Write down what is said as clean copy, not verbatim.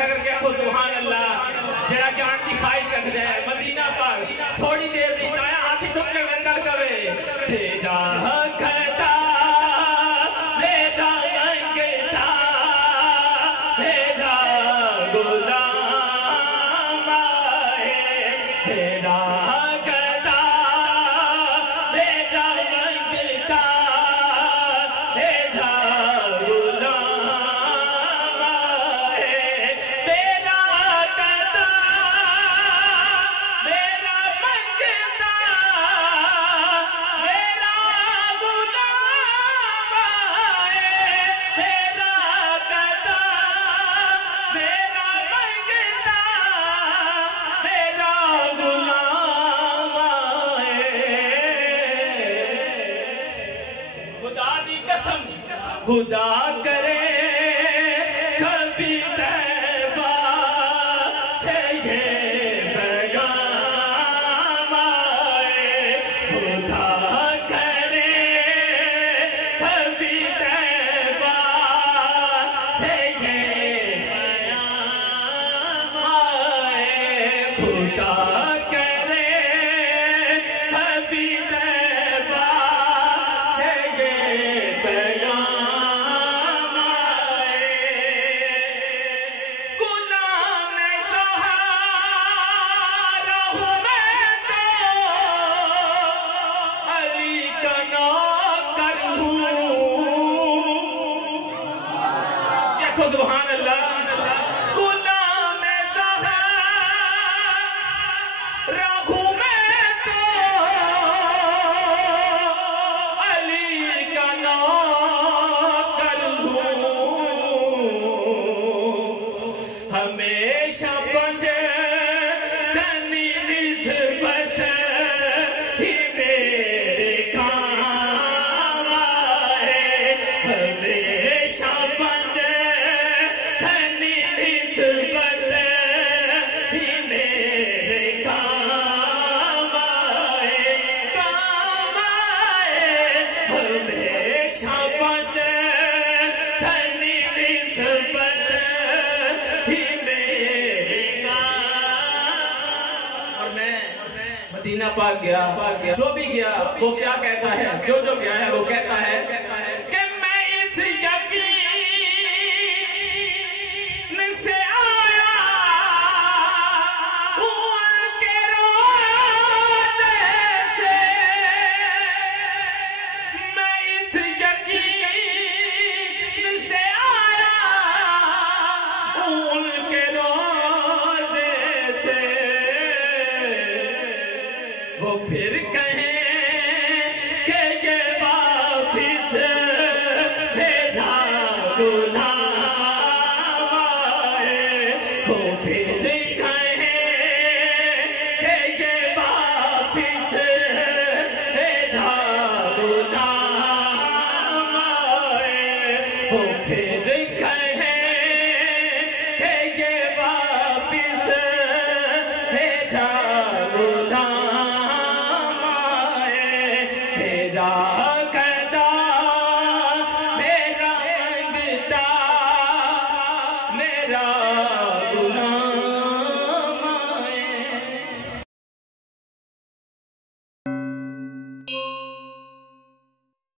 खड़ा करके आखो सुभान अल्लाह। जरा जान की ख्वाहिश रख जाए मदीना पर थोड़ी देर नहीं ताया हाथी चुप के मेरे नाल कवे भेजा खता मेरा मंगता मेरा गुलाम आए मेरा खता मेरा मंगता मेरा गुलाम आए मेरा खता मेरा मंगता मेरा गुलाम आए मेरा खता मेरा मंगता मेरा गुलाम आए। खुदा दी कसम खुदा करे कभी तैबा से ये पैगाम आए खुदा करे कभी तैबा से ये पैगाम आए खुदा करे कभी तैबा से ये पैगाम आए। गुलाम तहारा हूँ मैं तो अली का नौकर हूँ। देखो सुभान अल्लाह। गुलाम तहारा हूँ मैं तो अली का नौकर हूँ। हमेशा बंदे तनी निस्बत ही मेरे काम आए हमेशा बंदे तनी निस्बत ही मेरे काम आए हमेशा बंदे तनी निस्बत ही मेरे काम। और मैं मदीना पाक गया जो भी गया वो क्या कहता है जो गया है वो कहता है कि मैं इस यकीन से आया उनके रोज़े से मैं इस यकीन से आया उनके रोज़े से। वो फिर कहें कि ये वापिस भेजा गुलाम आए वो फिर